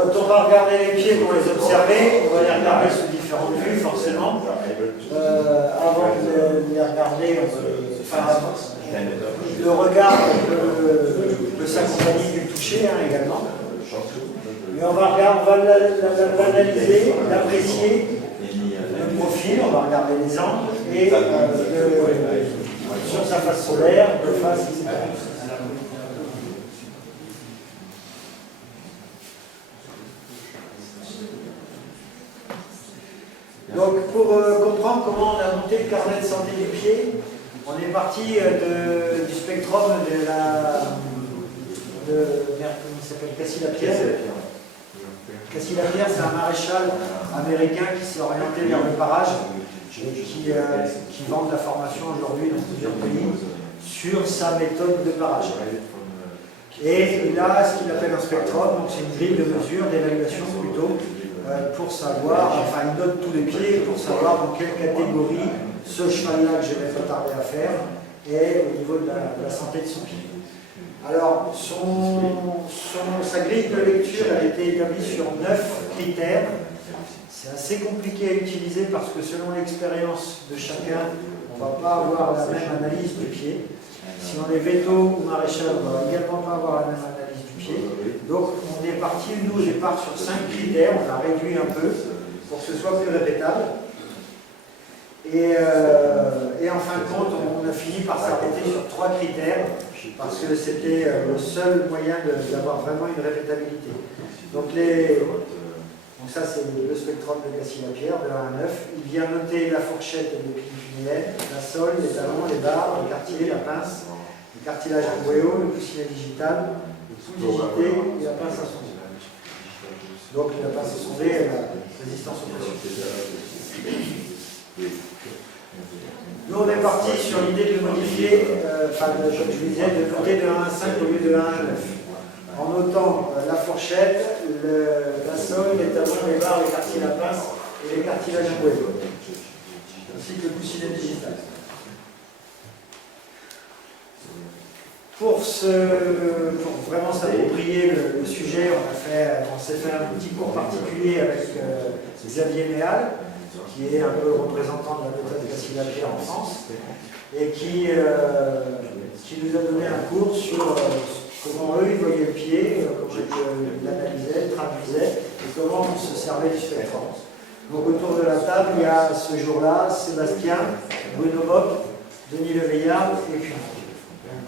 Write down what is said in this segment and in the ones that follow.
quand on va regarder les pieds pour les observer, on va les regarder sous différentes vues, forcément. Avant de les regarder, le regard peut s'accompagner du toucher également. Mais on va l'analyser, l'apprécier, le profil, on va regarder les angles et sur sa face solaire, de face, etc. Donc, pour comprendre comment on a monté le carnet de santé du pied, on est parti du spectrum comment il s'appelle, Cassie-Lapierre. Cassie-Lapierre, c'est un maréchal américain qui s'est orienté vers le parage et qui vend de la formation aujourd'hui dans plusieurs pays sur sa méthode de parage. Et il a ce qu'il appelle un spectrum, donc c'est une grille de mesure, d'évaluation plutôt, pour savoir, enfin il note tous les pieds pour savoir dans quelle catégorie ce cheval-là que je vais pas tarder à faire est au niveau de la santé de son pied. Alors, sa grille de lecture a été établie sur 9 critères. C'est assez compliqué à utiliser parce que selon l'expérience de chacun, on ne va pas avoir la même analyse du pied. Si on est veto ou maréchal, on ne va également pas avoir la même analyse du pied. Donc, on est parti, nous, au départ, sur 5 critères. On a réduit un peu pour que ce soit plus répétable. Et en fin de compte, on a fini par s'arrêter sur 3 critères parce que c'était le seul moyen d'avoir vraiment une répétabilité. Donc ça, c'est le spectrum de Cassie-Lapierre, de 1 à 9. Il vient noter la fourchette de l'épiphénienne, la sole, les talons, les barres, le quartier, la pince, le cartilage embryo, le coussinet digital, le pouls digité et la pince à sonder. Donc la pince à sonder et la résistance aux pressions. Nous, on est parti sur l'idée de modifier, comme je disais, de noter de 1 à 5 au lieu de 1 à 9. En notant la fourchette, la sole, les talons, les barres, les quartiers, la pince et les cartilages embryo, ainsi que le coussinet digital. Pour vraiment s'approprier le sujet, on s'est fait un petit cours particulier avec Xavier Méal, qui est un peu représentant de la méthode Cassie-Lapierre en France, et qui nous a donné un cours sur comment eux ils voyaient le pied, comment ils l'analysaient, traduisaient, et comment on se servait du spectrum. Donc autour de la table, il y a ce jour-là Sébastien, Bruno Bopp, Denis Leveillard et puis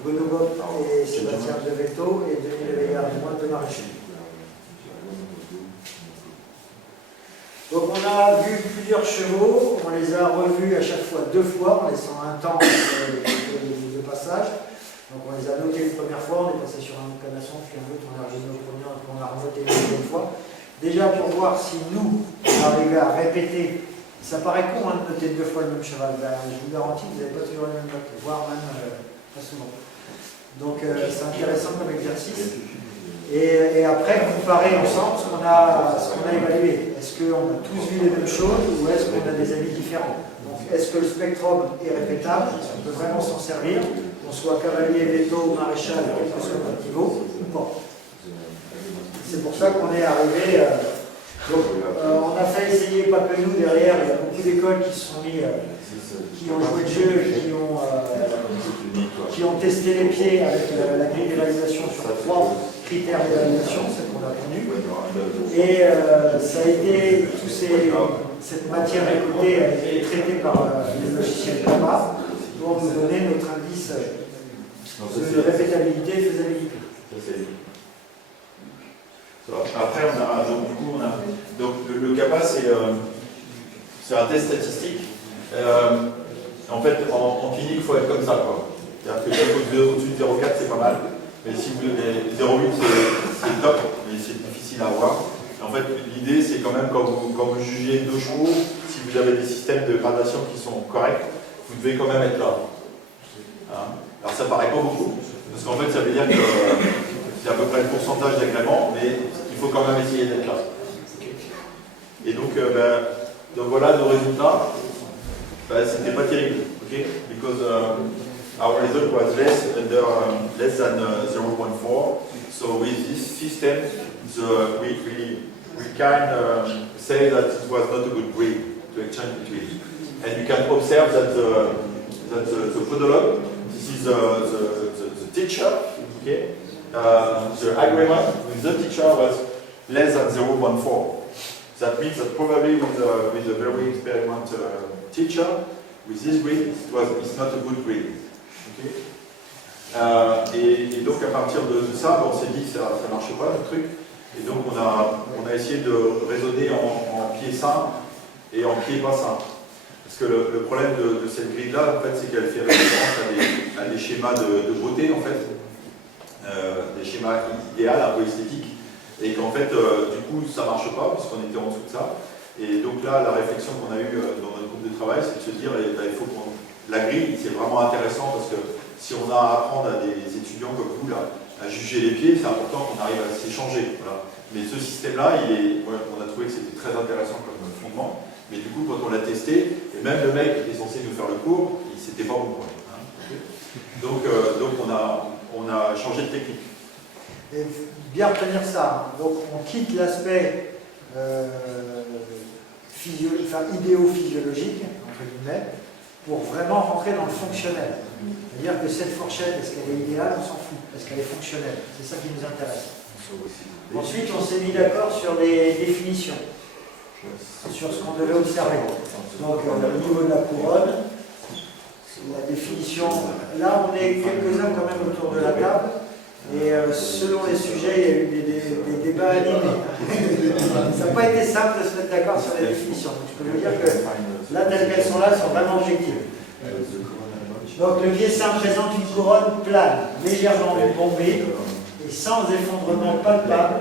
Bruno Bopp et Sébastien de Veto et Denis Leveillard et moi de Maréchal. Donc on a vu plusieurs chevaux, on les a revus à chaque fois 2 fois en laissant un temps de passage. Donc on les a notés une première fois, on est passé sur un canasson, puis un autre, on a revenu au premier, on a remonté une deuxième fois. Déjà pour voir si nous, on arrivait à répéter. Ça paraît con de noter 2 fois le même cheval, ben, je vous garantis que vous n'avez pas toujours les mêmes notes, voire même pas souvent. Donc c'est intéressant comme exercice. Et après, comparer ensemble ce qu'on a évalué. Est-ce qu'on a tous vu les mêmes choses ou est-ce qu'on a des avis différents? Donc, est-ce que le spectrum est répétable? Est-ce qu'on peut vraiment s'en servir? Qu'on soit cavalier, veto, maréchal, quel que soit notre niveau, ou pas. C'est pour ça qu'on est arrivé. On a fait essayer, pas que nous, derrière, il y a beaucoup d'écoles qui se sont mis, qui ont joué le jeu, qui ont testé les pieds avec la grille d'évaluation sur 3 critères d'évaluation, c'est ce qu'on a connu. Et ça a été, cette matière écoutée a été traitée par les logiciels CAMA pour nous donner notre indice de répétabilité et faisabilité. Après, donc le CAPA, c'est un test statistique. En fait, en clinique, il faut être comme ça, quoi. C'est-à-dire que au-dessus de 0,4, c'est pas mal. Mais si vous voulez 0,8, c'est top, mais c'est difficile à avoir. En fait, l'idée, c'est quand même, quand vous jugez 2 chevaux, si vous avez des systèmes de gradation qui sont corrects, vous devez quand même être là. Hein? Alors, ça paraît pas beaucoup, parce qu'en fait, ça veut dire que c'est à peu près le pourcentage d'agrément, mais il faut quand même essayer d'être là. Et donc voilà nos résultats. C'était pas terrible, ok? Because our result was less than 0.4. So with this system, we can say that it was not a good grade to exchange between. And you can observe that the podologue, this is the teacher, okay? The agreement with the teacher was less than 0.14. That means that probably with a very experienced teacher, with this grade, it's not a good grade. Okay? Et donc à partir de ça, on s'est dit que ça ne marchait pas le truc. Et donc on a essayé de raisonner en pied simple et en pied pas simple. Parce que le problème de cette grille-là, en fait, c'est qu'elle fait référence à des schémas de beauté, en fait. Des schémas idéaux, un peu esthétiques. Et qu'en fait, du coup, ça ne marche pas, puisqu'on était en dessous de ça. Et donc là, la réflexion qu'on a eue dans notre groupe de travail, c'est de se dire, il faut qu'on... La grille, c'est vraiment intéressant, parce que si on a à apprendre à des étudiants comme vous, là, à juger les pieds, c'est important qu'on arrive à s'échanger. Voilà. Mais ce système-là, on a trouvé que c'était très intéressant comme fondement. Mais du coup, quand on l'a testé, et même le mec qui était censé nous faire le cours, c'était pas bon. Hein. Donc on a changé de technique. Et bien retenir ça. Donc on quitte l'aspect idéo-physiologique, entre guillemets, pour vraiment rentrer dans le fonctionnel. C'est-à-dire que cette fourchette, est-ce qu'elle est idéale? On s'en fout. Est-ce qu'elle est fonctionnelle? C'est ça qui nous intéresse. Ensuite, on s'est mis d'accord sur les définitions, sur ce qu'on devait observer. Donc, au niveau de la couronne, la définition, là, on est quelques-uns quand même autour de la table, et selon les sujets, il y a eu des débats animés. Ça n'a pas été simple de se mettre d'accord sur les définitions. Donc, je peux vous dire que là, telles qu'elles sont là, sont vraiment objectives. Donc, le pied simple présente une couronne plane, légèrement bombée, et sans effondrement palpable,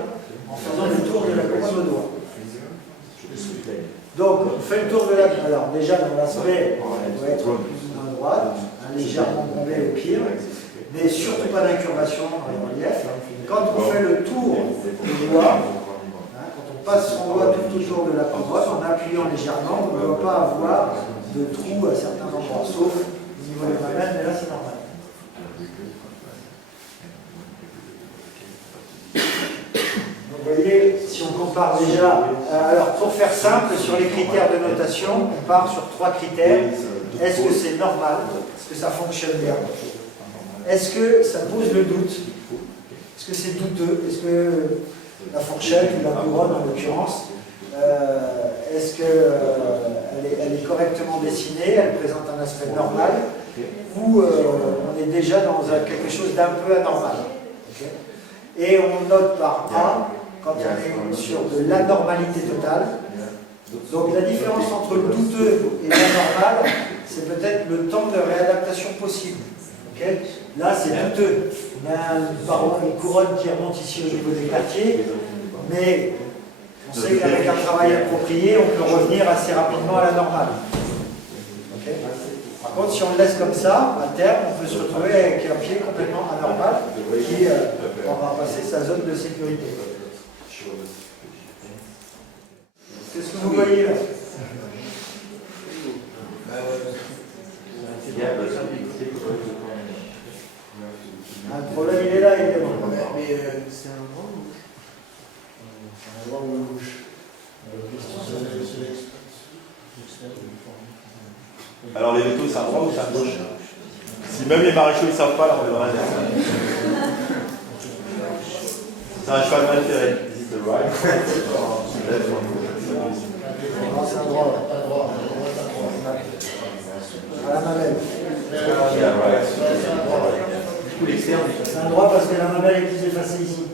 en faisant le tour de la couronne au doigt. Donc, on fait le tour de la... Alors, déjà, dans l'aspect, elle doit être plus ou moins droite, légèrement bombée au pied, mais surtout pas d'incurvation dans les reliefs. Quand on fait le tour du doigt, quand on passe son doigt tout autour de la couronne, en appuyant légèrement, on ne doit pas avoir de trous à certains endroits, sauf au niveau des mamelles, mais là, c'est normal. Vous voyez, si on compare déjà, alors pour faire simple, sur les critères de notation, on part sur 3 critères. Est-ce que c'est normal? Est-ce que ça fonctionne bien? Est-ce que ça pose le doute? Est-ce que c'est douteux? Est-ce que la fourchette ou la couronne en l'occurrence, est-ce qu'elle est correctement dessinée? Elle présente un aspect normal? Ou on est déjà dans quelque chose d'un peu anormal? Okay. Et on note par A quand on est sur de l'anormalité totale. Donc la différence entre le douteux et l'anormal, c'est peut-être le temps de réadaptation possible. Okay. Là, c'est douteux. On a une couronne qui remonte ici au niveau des quartiers, mais on sait qu'avec un travail approprié, on peut revenir assez rapidement à la normale. Okay. Par contre, si on le laisse comme ça, à terme, on peut se retrouver avec un pied complètement anormal qui va passer sa zone de sécurité. Qu'est-ce que vous voyez là? Le problème, il est là, évidemment. Mais c'est un droit ou gauche? Un droit ou un gauche? Alors les vétos, c'est un droit ou c'est un gauche? Si même les maréchaux ne savent pas, là on devrait dire. C'est un cheval mal ferré. Is it the right? Non, c'est un droit. À la mamelle. C'est un droit parce que la mamelle est plus effacée ici.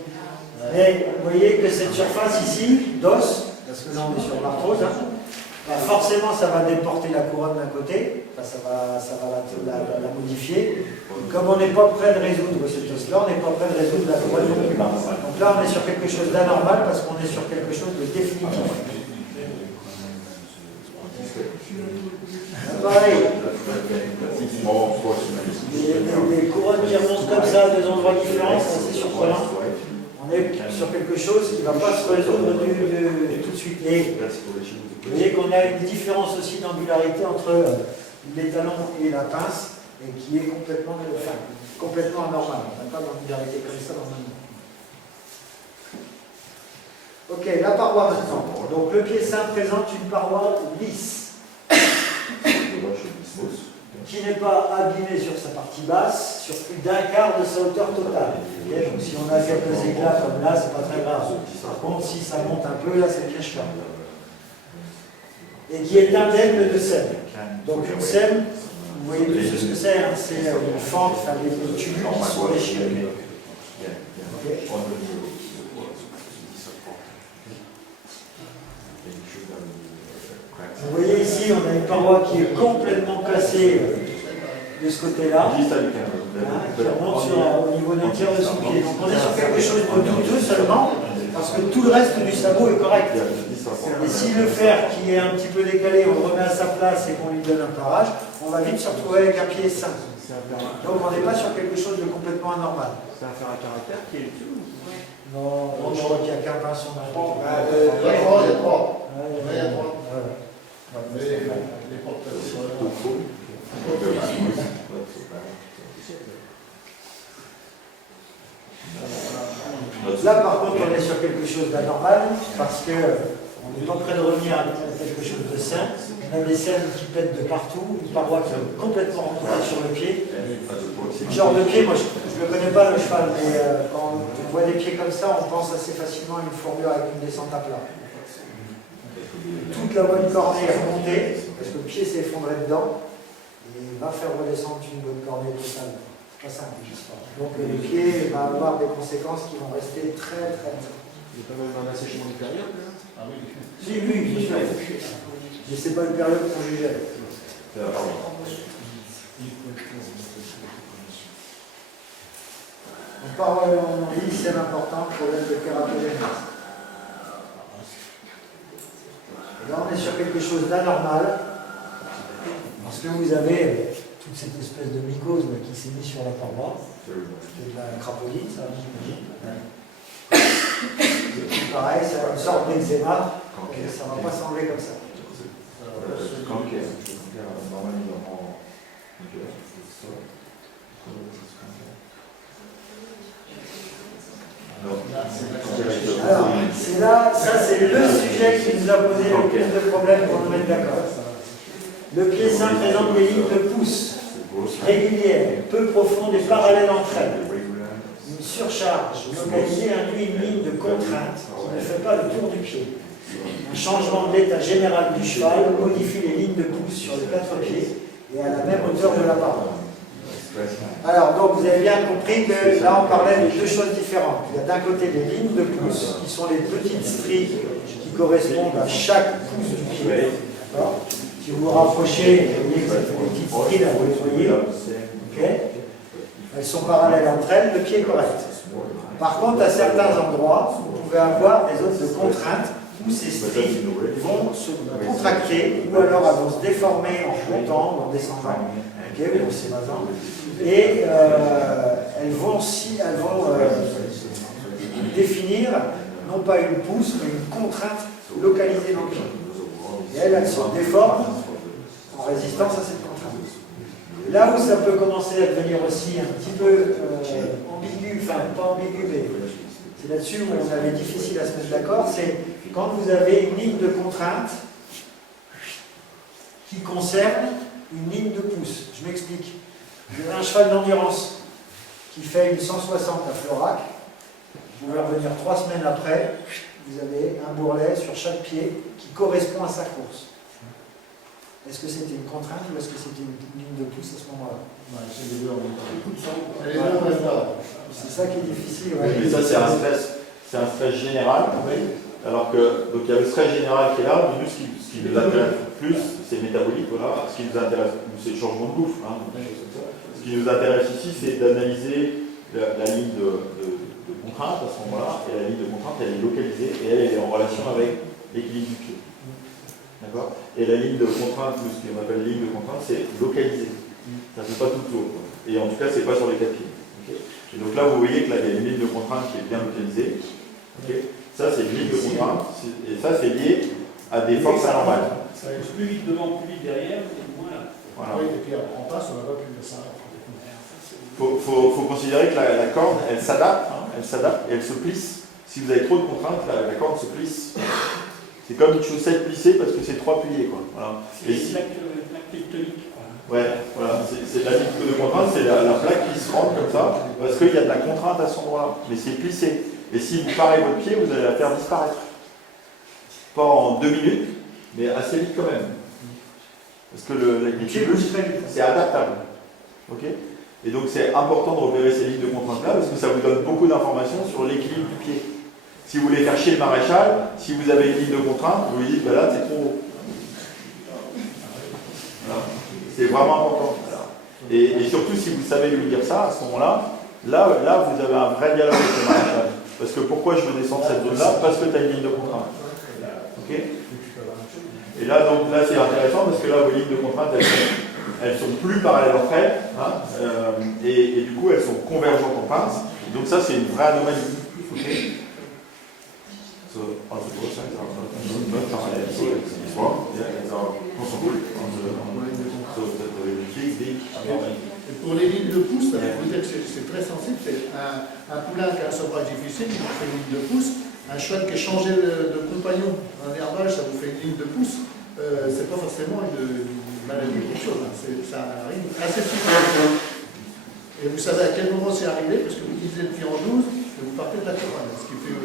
Mais vous voyez que cette surface ici, d'os, parce que là on est sur l'arthrose, forcément ça va déporter la couronne d'un côté, ça va la modifier. Comme on n'est pas prêt de résoudre cet os-là, on n'est pas prêt de résoudre la couronne non plus. Donc là on est sur quelque chose d'anormal parce qu'on est sur quelque chose de définitif. Pareil. Les couronnes qui remontent comme ça à 2 endroits différents, c'est assez surprenant. On est sur quelque chose qui ne va pas se résoudre tout de suite. Et vous voyez qu'on a une différence aussi d'angularité entre les talons et la pince, et qui est complètement anormale. On n'a pas d'angularité comme ça normalement. Ok, la paroi maintenant. Donc le pied saint présente une paroi lisse, qui n'est pas abîmée sur sa partie basse, sur plus d'un quart de sa hauteur totale. Ok, donc si on a quelques éclats comme là, c'est pas très grave. Par contre, si ça monte un peu, là, c'est bien chiant. Et qui est indemne de sème. Donc une sème, vous voyez tous ce que c'est, hein, c'est une fente, enfin des tubes qui sont déchirés. Okay. Vous voyez ici, on a une paroi qui est complètement cassée de ce côté-là, qui remonte au niveau d'un tiers de son pied. Donc on est sur quelque chose de douteux seulement, parce que tout le reste du sabot est correct. Et si le fer qui est un petit peu décalé, on le remet à sa place et qu'on lui donne un parage, on va vite se retrouver avec un pied sain. Donc on n'est pas sur quelque chose de complètement anormal. C'est un fer à caractère qui est dessus. Non, je crois qu'il n'y a qu'un pinceau maintenant. Là, par contre, on est sur quelque chose d'anormal parce que on est en train de revenir à quelque chose de sain. On a des scènes qui pètent de partout, une paroi qui est complètement rentrée sur le pied. Ce genre de pied, moi je ne le connais pas le cheval, mais quand on voit des pieds comme ça, on pense assez facilement à une fourrure avec une descente à plat. Toute la bonne cornée est remontée, parce que le pied s'est effondré dedans, et il va faire redescendre une bonne cornée totale. C'est pas simple, j'espère. Donc le pied va avoir des conséquences qui vont rester très très très. Il y a pas même un assèchement de période là. Ah oui. Si, oui, bien sûr. Mais c'est pas une période conjugale. On parle, on dit, c'est l'important problème de kératogénèse. Et là, on est sur quelque chose d'anormal, parce que vous avez toute cette espèce de mycose là, qui s'est mise sur la paroi. C'est de la crapoline, ça, j'imagine. Pareil, c'est une sorte d'eczéma, et ça ne va pas s'enlever comme ça. Alors, c'est là, ça c'est le sujet qui nous a posé le plus de problèmes pour nous mettre d'accord. Le pied saint présente des lignes de pouce régulières, peu profondes et parallèles entre elles. Une surcharge localisée induit une ligne de contrainte qui ne fait pas le tour du pied. Un changement de l'état général du cheval modifie les lignes de pouce sur les quatre pieds et à la même hauteur de la paroi. Alors, donc, vous avez bien compris que là, on parlait de deux choses différentes. Il y a d'un côté des lignes de pouce, qui sont les petites stries qui correspondent à chaque pouce du pied. Si vous vous rapprochez, vous voyez que ça fait des petites stries, là, vous les voyez. Okay. Elles sont parallèles entre elles, le pied est correct. Par contre, à certains endroits, vous pouvez avoir des zones de contrainte où ces stries vont se contracter ou alors elles vont se déformer en montant ou en descendant. Okay, donc c'est maintenant. Et elles vont définir non pas une pousse, mais une contrainte localisée dans le pied. Et elles se déforment en résistance à cette contrainte. Là où ça peut commencer à devenir aussi un petit peu ambigu, enfin pas ambigu, mais c'est là-dessus où on avait difficile à se mettre d'accord, c'est quand vous avez une ligne de contrainte qui concerne une ligne de pouce. Je m'explique. Vous avez un cheval d'endurance qui fait une 160 à Florac. Vous pouvez revenir 3 semaines après, vous avez un bourrelet sur chaque pied qui correspond à sa course. Est-ce que c'était une contrainte ou est-ce que c'était une ligne de pouce à ce moment-là? C'est les deux en même temps. C'est ça qui est difficile. Ouais. Mais ça, c'est un stress général. Oui. Alors que, donc il y a le stress général qui est là, mais nous, ce qui nous intéresse plus, c'est métabolique, voilà. Ce qui nous intéresse, c'est le changement de bouffe. Hein, ce qui nous intéresse ici, c'est d'analyser la ligne de contrainte à ce moment-là, et la ligne de contrainte, elle est localisée, et elle est en relation avec l'équilibre du pied. D'accord? Et la ligne de contrainte, ce qu'on appelle ligne de contrainte, c'est localisé. Ça ne fait pas tout le tour. Et en tout cas, c'est pas sur les 4 pieds. Okay? Et donc là, vous voyez que là, il y a une ligne de contrainte qui est bien localisée. Okay? Ça, c'est une ligne de contrainte, et ça, c'est lié à des forces anormales. Ça va plus vite devant, plus vite derrière, et moins là. Voilà. Oui, et puis en face, on n'a pas plus de ça. Faut considérer que la corde, elle s'adapte et elle se plisse Si vous avez trop de contraintes, la corde se plisse. C'est comme une chaussette plissée parce que c'est 3 piliers, quoi. Voilà. C'est Et une si- plaque tectonique, quoi. Ouais, voilà, c'est la limite de contrainte, c'est la plaque qui se rend comme ça, parce qu'il y a de la contrainte à cet endroit-là, mais c'est plissé. Et si vous parez votre pied, vous allez la faire disparaître. Pas en 2 minutes, mais assez vite quand même. Parce que les pieds bougent très vite, c'est adaptable. Ok ? Et donc c'est important de repérer ces lignes de contrainte-là, parce que ça vous donne beaucoup d'informations sur l'équilibre du pied. Si vous voulez faire chier le maréchal, si vous avez une ligne de contrainte, vous lui dites, bah là c'est trop haut. Voilà. C'est vraiment important. Et surtout, si vous savez lui dire ça, à ce moment-là, là, vous avez un vrai dialogue avec le maréchal. Parce que pourquoi je veux descendre cette zone-là? Parce que tu as une ligne de contrainte. Ok? Et là, donc, là, c'est intéressant parce que là, vos lignes de contrainte, elles sont plus parallèles entre elles. Hein, et du coup, elles sont convergentes en pince. Donc ça, c'est une vraie anomalie. Okay? So, not parallel, so it's wrong. Yeah, it's possible on the Et pour les lignes de pouce, peut-être que c'est très sensible, c'est un poulain qui a un sevrage difficile, il vous fait une ligne de pouce. Un cheval qui a changé de compagnon, un herbage, ça vous fait une ligne de pouce. C'est pas forcément une maladie ou quelque chose, hein. Ça arrive assez souvent. Et vous savez à quel moment c'est arrivé, parce que vous divisez le pied en 12, et vous partez de la couronne. Ce qui fait,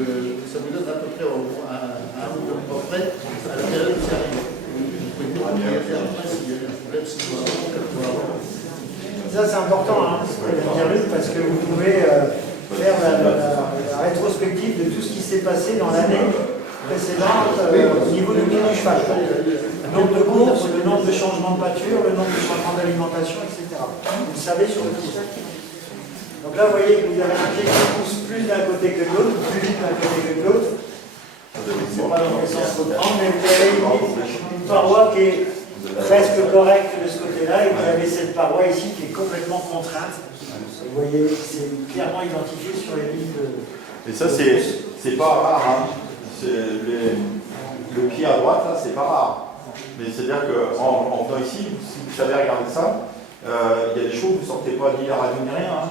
ça vous donne à peu près un ou deux mois près à la période où c'est arrivé. Vous pouvez beaucoup mieux faire après s'il y a un problème, si vous avez quelques mois avant. Ça c'est important, hein, ce que vient de dire Luc, parce que vous pouvez faire la rétrospective de tout ce qui s'est passé dans l'année précédente au niveau du pied du cheval. Le nombre de courses, le nombre de changements de pâture, le nombre de changements d'alimentation, etc. Vous le savez sur le pied. Donc là, vous voyez que vous avez un pied qui pousse plus d'un côté que de l'autre, plus vite d'un côté que de l'autre. C'est pas dans le sens reprendre, mais vous avez une paroi qui est presque correcte de ce côté-là, et vous avez cette paroi ici qui est complètement contrainte. Vous voyez, c'est clairement identifié sur les lignes de... Et ça, c'est pas rare. Hein. Le pied à droite, là, c'est pas rare. Mais c'est-à-dire qu'en venant ici, si vous savez regarder ça, il y a des choses, vous ne sortez pas ni la radio ni rien. Hein.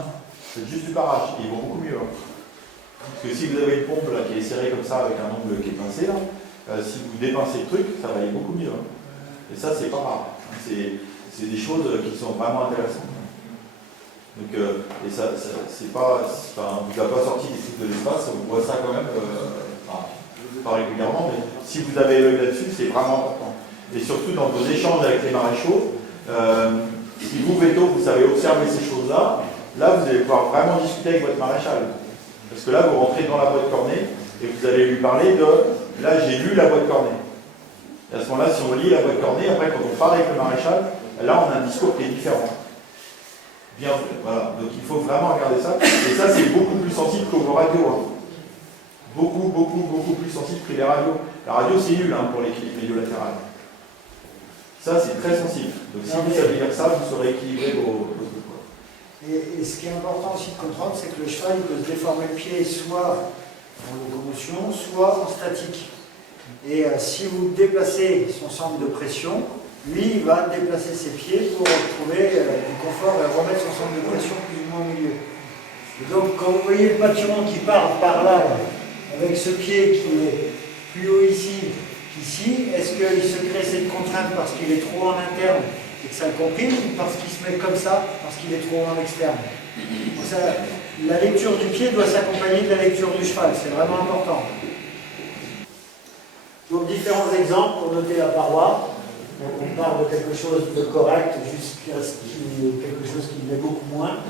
C'est juste du barrage. Ils vont beaucoup mieux. Hein. Parce que si vous avez une pompe là, qui est serrée comme ça, avec un ongle qui est pincé, là, si vous dépincez le truc, ça va aller beaucoup mieux. Hein. Et ça, c'est pas rare. C'est des choses qui sont vraiment intéressantes. Donc, et ça c'est pas, on ne vous a pas sorti des trucs de l'espace, on voit ça quand même, pas régulièrement, mais si vous avez l'œil là-dessus, c'est vraiment important. Et surtout dans vos échanges avec les maréchaux, si vous, Veto, vous savez observer ces choses-là, là, vous allez pouvoir vraiment discuter avec votre maréchal. Parce que là, vous rentrez dans la boîte cornée et vous allez lui parler de, là, j'ai lu la boîte cornée. Et à ce moment-là, si on lit la boîte cornée, après, quand on parle avec le maréchal, là, on a un discours qui est différent. Bien, voilà. Donc, il faut vraiment regarder ça. Et ça, c'est beaucoup plus sensible que vos radios. Hein. Beaucoup plus sensible que les radios. La radio, c'est nul hein, pour l'équilibre médio-latéral. Ça, c'est très sensible. Donc, si vous savez lire ça, vous saurez équilibrer vos trucs. Et ce qui est important aussi de comprendre, c'est que le cheval il peut se déformer le pied soit en locomotion, soit en statique. Et si vous déplacez son centre de pression, lui, il va déplacer ses pieds pour trouver du confort et remettre son centre de pression plus ou moins au milieu. Et donc, quand vous voyez le pâturon qui part par là, avec ce pied qui est plus haut ici qu'ici, est-ce qu'il se crée cette contrainte parce qu'il est trop en interne et que ça le comprime, ou parce qu'il se met comme ça, parce qu'il est trop en externe? Donc ça, la lecture du pied doit s'accompagner de la lecture du cheval, c'est vraiment important. Donc différents exemples pour noter la paroi. Donc on parle de quelque chose de correct jusqu'à ce qu'il y ait quelque chose qui l'est beaucoup moins.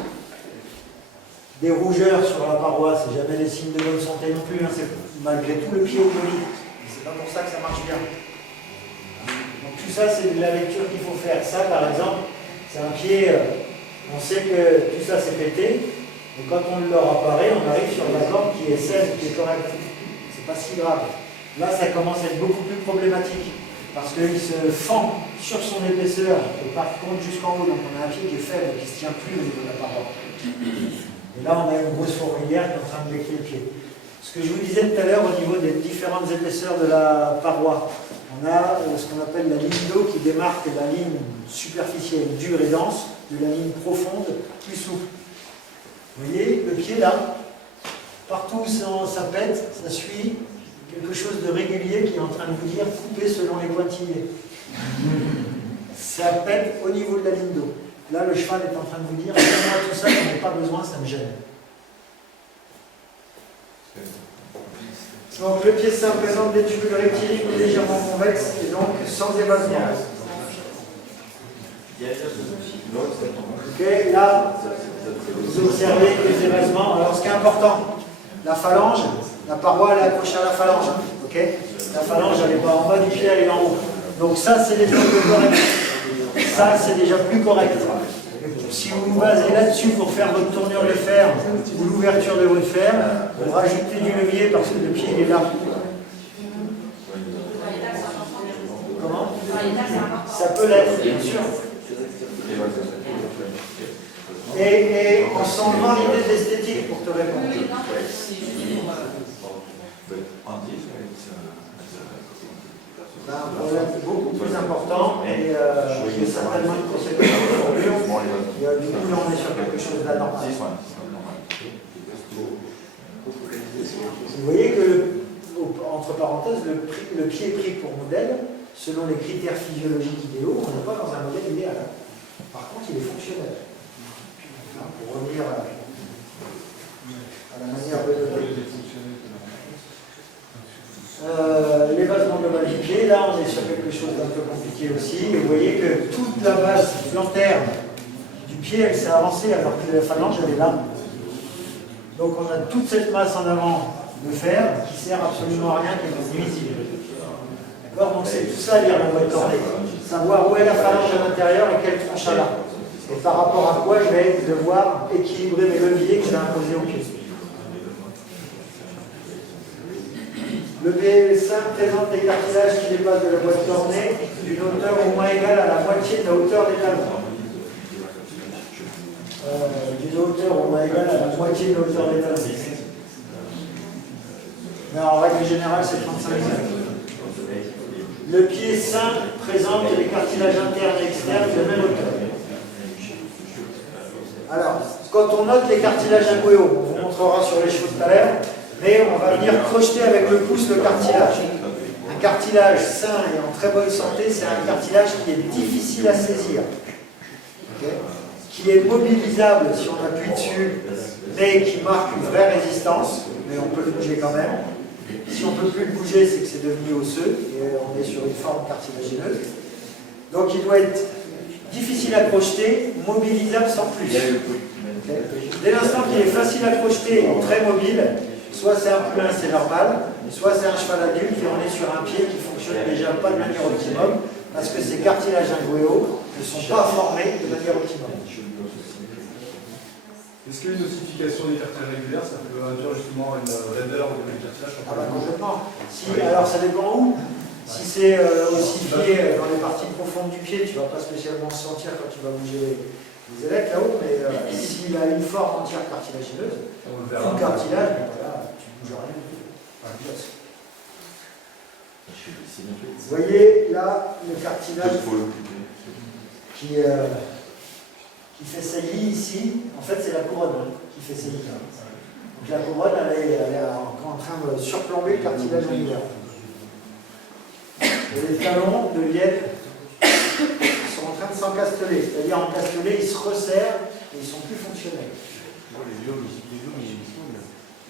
Des rougeurs sur la paroi, c'est jamais des signes de bonne santé non plus, hein. C'est malgré tout le pied au joli. C'est pas pour ça que ça marche bien. Donc tout ça c'est de la lecture qu'il faut faire. Ça par exemple, c'est un pied, on sait que tout ça c'est pété, et quand on leur apparaît, on arrive sur la corde qui est saine, qui est correcte. C'est pas si grave. Là ça commence à être beaucoup plus problématique. Parce qu'il se fend sur son épaisseur et par contre jusqu'en haut, donc on a un pied qui est faible, qui ne se tient plus au niveau de la paroi. Et là on a une grosse fourmilière qui est en train de becquer le pied. Ce que je vous disais tout à l'heure au niveau des différentes épaisseurs de la paroi, on a ce qu'on appelle la ligne d'eau qui démarque la ligne superficielle dure et dense de la ligne profonde plus souple. Vous voyez le pied là, Partout où ça pète, ça suit quelque chose de régulier qui est en train de vous dire couper selon les pointillés. Ça pète au niveau de la ligne d'eau. Là, le cheval est en train de vous dire, moi tout ça, j'en ai pas besoin, ça me gêne. Donc le pied simple présente des tubules rectilignes ou légèrement convexes et donc sans évasement. Ok, là, vous observez les évasements. Alors ce qui est important, la phalange, la paroi elle est accrochée à la phalange. Ok, la phalange elle n'est pas en bas du pied, elle est en haut. Donc ça c'est des trucs corrects. Ça c'est déjà plus correct. Si vous vous basez là-dessus pour faire votre tournure de fer ou l'ouverture de votre fer, vous rajoutez du levier parce que le pied il est là. Comment? Ça peut l'être, bien sûr. Et en s'enlevant l'idée d'esthétique pour te répondre. C'est un problème beaucoup plus important et qui est certainement une conséquence aujourd'hui. Du coup, là, on est sur quelque chose d'anormal. Vous voyez que, entre parenthèses, le pied est pris pour modèle selon les critères physiologiques idéaux. On n'est pas dans un modèle idéal. Par contre, il est fonctionnel. Pour revenir à la manière de lever. L'évasement global du pied, là on est sur quelque chose d'un peu compliqué aussi. Et vous voyez que toute la base plantaire du pied, elle s'est avancée alors que la phalange elle est là. Donc on a toute cette masse en avant de fer qui sert absolument à rien, qui est nuisible. D'accord? Donc c'est tout ça lire la boîte cornée. Savoir où est la phalange à l'intérieur et quelle tronche elle a. Et par rapport à quoi je vais devoir équilibrer mes leviers que j'ai imposés au pied. Le PL5 présente des cartilages qui dépassent de la boîte cornée d'une hauteur au moins égale à la moitié de la hauteur des talons. D'une hauteur au moins égale à la moitié de la hauteur des talons. Mais en règle générale, c'est 35 mm. Le pied sain présente des cartilages internes et externes de même hauteur. Alors, quand on note les cartilages inguéaux, on vous montrera sur les chevaux tout à l'heure, mais on va venir crocheter avec le pouce le cartilage. Un cartilage sain et en très bonne santé, c'est un cartilage qui est difficile à saisir, okay, qui est mobilisable si on appuie dessus, mais qui marque une vraie résistance, mais on peut le bouger quand même. Si on ne peut plus le bouger, c'est que c'est devenu osseux, et on est sur une forme cartilagineuse. Donc il doit être difficile à crocheter, mobilisable sans plus. Okay. Dès l'instant qu'il est facile à crocheter et très mobile, soit c'est un poulain, c'est normal, soit c'est un cheval adulte et on est sur un pied qui fonctionne déjà pas de manière optimum, parce que ces cartilages inguéaux ne sont pas formés de manière optimum. Est-ce qu'une ossification des cartilages régulaires, ça peut induire justement une raideur des cartilages? Ah bah complètement. Si, alors ça dépend où. Si c'est ossifié dans les parties profondes du pied, tu ne vas pas spécialement le sentir quand tu vas bouger les ailettes là-haut, mais s'il a une forme entière cartilagineuse, un cartilage, ben voilà, tu ne bouges rien du tout. Vous voyez là le cartilage qui fait saillie ici, en fait c'est la couronne qui fait saillie. Donc la couronne elle est en train de surplomber le cartilage angulaire. Et les talons deviennent, ils sont en train de s'encasteler, c'est-à-dire encasteler, ils se resserrent et ils ne sont plus fonctionnels.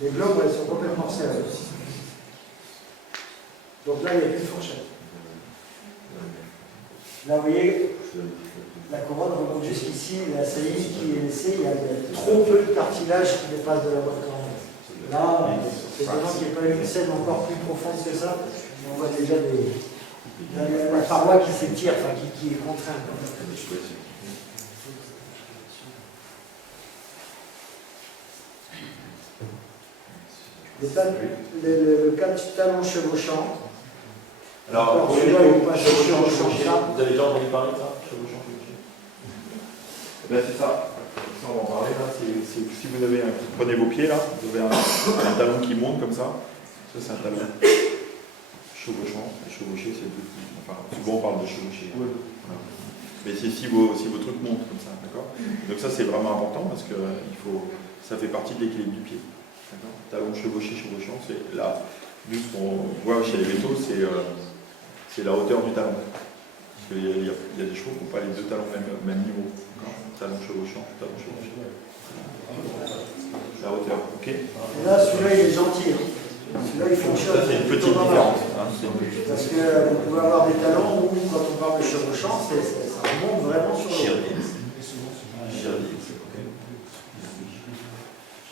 Les globes, elles sont complètement serrées. Donc là, il n'y a plus de fourchette. Là, vous voyez, la couronne remonte jusqu'ici, la saillie qui est laissée, il y a trop peu de cartilage qui dépasse de la boîte cornée. Là, c'est étonnant qu'il n'y ait pas eu une scène encore plus profonde que ça, mais on voit déjà la paroi qui s'étire, enfin qui est contrainte. Le talon chevauchant. Alors, vous avez déjà entendu parler de ça, chevauchant? Ben c'est ça. Ça, on va en parler là. Si vous avez prenez vos pieds là, vous avez un talon qui monte comme ça. Ça c'est un talon chevauchant. Chevaucher c'est le petit. Enfin, souvent on parle de chevaucher. Oui. Voilà. Mais c'est si vos trucs montent comme ça, d'accord? Donc ça c'est vraiment important parce que ça fait partie de l'équilibre du pied. Talon chevauché, chevauchant, c'est là. Nous, ce qu'on voit chez les vétos, c'est la hauteur du talon. Parce qu'il y a des chevaux qui n'ont pas les deux talons au même niveau. Talon chevauchant, talon chevauchant. La hauteur, ok. Et là, celui-là, il est gentil. Celui-là, il fonctionne. Ça, c'est une petite différence. Parce que vous pouvez avoir des talons où, quand on parle de chevauchant, ça remonte vraiment sur le haut.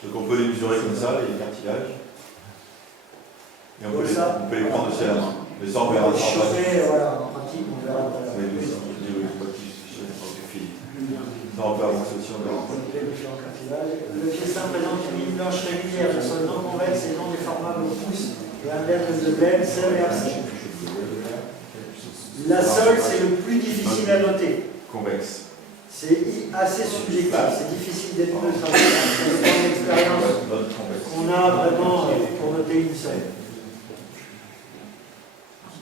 Donc on peut les mesurer comme ça, les cartilages. Et on peut les prendre aussi à la main. Mais ça, on verra ça en pratique. Voilà, en pratique, on verra tout à l'heure. Ça, on peut avancer aussi, on verra. Le pied simple présente une ligne blanche régulière, le sol non convexe et non déformable au pouce, et un lemme de laine, seul et absent. La sole, c'est le plus difficile à noter. Convexe. C'est assez subjectif, c'est difficile d'être de savoir. C'est une expérience qu'on a vraiment pour noter une seule.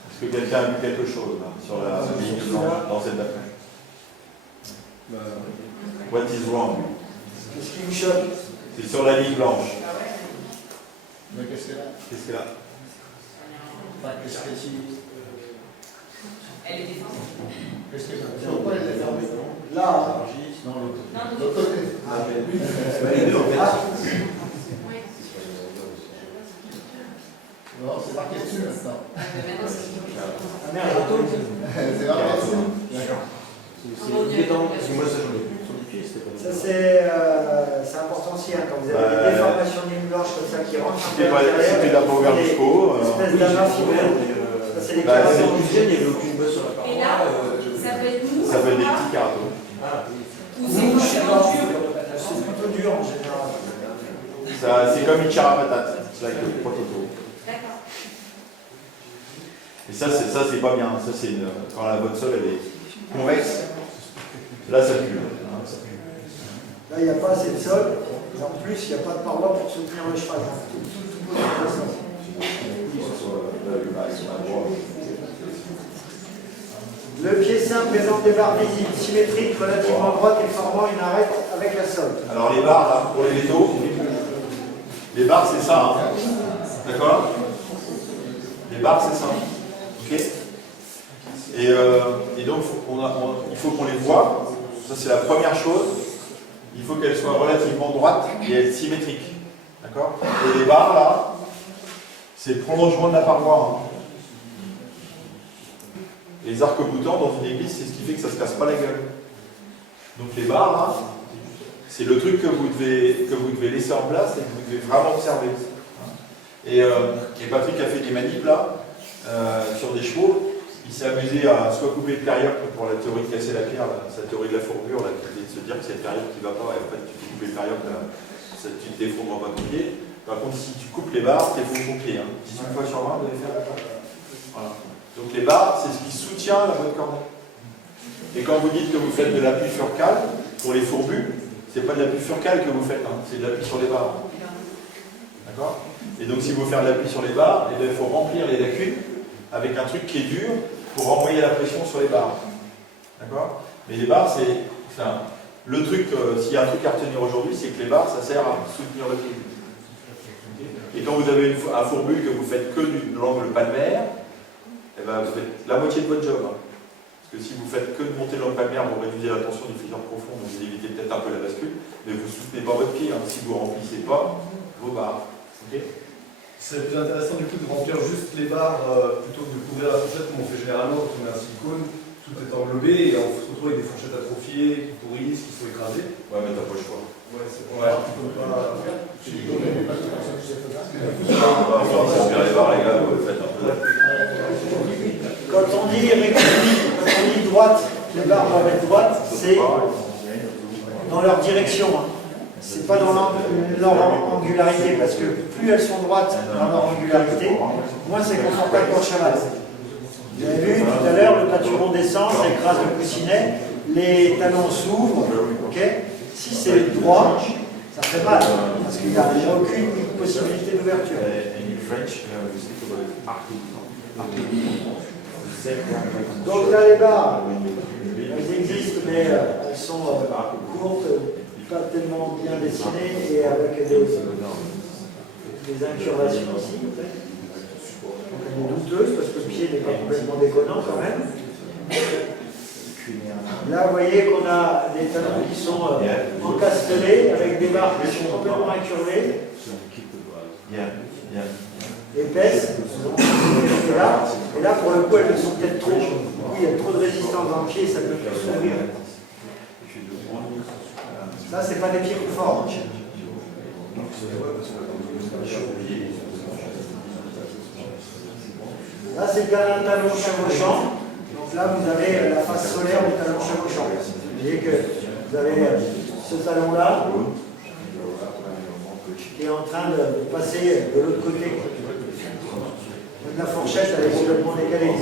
Est-ce que quelqu'un a vu quelque chose là, sur la ligne blanche dans cette d'après? What is wrong? Qu'est-ce qui vous choque? C'est sur la ligne blanche. Mais qu'est-ce qu'elle a? Qu'est-ce qu'elle a? Enfin, qu'est-ce qu'elle dit? Elle est défensive. Qu'est-ce qu'elle a? Pourquoi elle est défensive? Là, Non, l'autre côté. ah, Non, c'est marqué dessus maintenant. ah merde, retourne. C'est marqué dessus. D'accord. Ça c'est important aussi, hein, quand vous avez des déformations de ligne blanche comme ça qui rentrent. Si tu n'as pas ouvert jusqu'au. Espèce d'amas fibreux. Ça c'est les Bah, carats. Il n'y avait aucune bosse sur la paroi. Et là, ça peut être mou. Ça fait des petits cartons. Ou c'est complètement dur. C'est plutôt dur en général. C'est comme une chair à patate. C'est like le prototype. D'accord. Et ça, c'est pas bien. Ça, c'est quand la bonne sole, elle est convexe. Là, ça pue. Là, il n'y a pas assez de sol. Et en plus, il n'y a pas de paroi pour soutenir le cheval. Tout pose sur le sol. Le pied simple présente des barres visibles, symétriques, relativement droites et formant une arête avec la sole. Alors, les barres, là, pour les vétos, les barres, c'est ça. Hein. D'accord? Les barres, c'est ça. Ok? Et donc, il faut qu'on les voit. Ça, c'est la première chose. Il faut qu'elles soient relativement droites et elles symétriques. D'accord? Et les barres, là, c'est le prolongement de la paroi. Hein. Les arcs-boutants dans une église, c'est ce qui fait que ça ne se casse pas la gueule. Donc les barres, là, c'est le truc que vous devez laisser en place et que vous devez vraiment observer. Et Patrick a fait des manips là, sur des chevaux. Il s'est amusé à soit couper le carrière pour la théorie de casser la pierre, sa théorie de la fourbure, là, qui est de se dire que c'est le carrière qui ne va pas, et en fait tu fais couper le carrière, tu ne t'effondres pas ton pied. Par contre, si tu coupes les barres, tu effondres ton pied. 18 fois sur 20, vous allez faire la part. Voilà. Donc les barres, c'est ce qui soutient la bonne cornée. Et quand vous dites que vous faites de l'appui furcal, pour les fourbus, c'est pas de l'appui furcal que vous faites, hein, c'est de l'appui sur les barres. D'accord? Et donc si vous faites de l'appui sur les barres, il faut remplir les lacunes avec un truc qui est dur pour renvoyer la pression sur les barres. D'accord? Mais les barres, c'est le truc, s'il y a un truc à retenir aujourd'hui, c'est que les barres, ça sert à soutenir le pied. Et quand vous avez un fourbu que vous faites que de l'angle palmaire, eh ben, vous faites la moitié de votre job. Hein. Parce que si vous faites que de monter l'angle palmaire, vous réduisez la tension du fissure profond, donc vous évitez peut-être un peu la bascule, mais vous ne soutenez pas votre pied hein, si vous ne remplissez pas vos barres. Okay? C'est plus intéressant du coup de remplir juste les barres plutôt que de couvrir la fourchette comme on fait généralement quand on met un silicone. Tout est englobé et on se retrouve avec des fourchettes atrophiées, qui pourrissent, qui sont écrasées. Ouais, mais t'as pas le choix. Ouais, c'est pour ça qu'on peut pas. Les barres, les gars, vous faites un peu. Quand on dit rectiligne, quand on dit droite, les barres doivent être droites, c'est dans leur direction. Hein. C'est pas dans leur angularité, parce que plus elles sont droites dans leur angularité, moins c'est confortable pour le cheval. Vous avez vu tout à l'heure, le pâturon descend, ça écrase le coussinet, les talons s'ouvrent, ok? Si c'est droit, ça fait mal, parce qu'il n'y a aucune possibilité d'ouverture. Donc là, les barres, elles existent, mais elles sont courtes, pas tellement bien dessinées et avec des des incurvations ici, en fait. Donc elle est douteuse parce que le pied n'est pas complètement déconnant quand même. Là, vous voyez qu'on a des talons qui sont encastellés avec des barres qui sont complètement incurvées, épaisses. Et là, pour le coup, elles sont peut-être trop. Oui, il y a trop de résistance dans le pied, ça peut plus s'ouvrir. Ça, c'est pas des pieds conformes. Là, c'est le talon chevauchant. Donc là, vous avez la face solaire du talon chevauchant. Vous voyez que vous avez ce talon-là qui est en train de passer de l'autre côté. La fourchette, elle est complètement décalée.